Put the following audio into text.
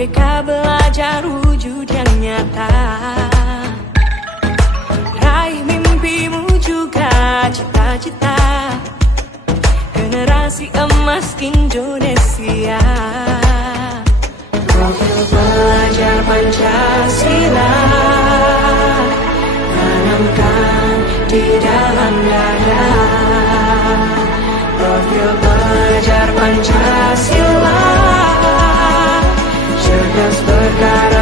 Merdeka belajar wujud yang nyata, raih mimpimu juga cita-cita, generasi emas Indonesia. Profil pelajar Pancasila tanamkan di dalam dada. Profil pelajar Pancasila cerdas berkarya.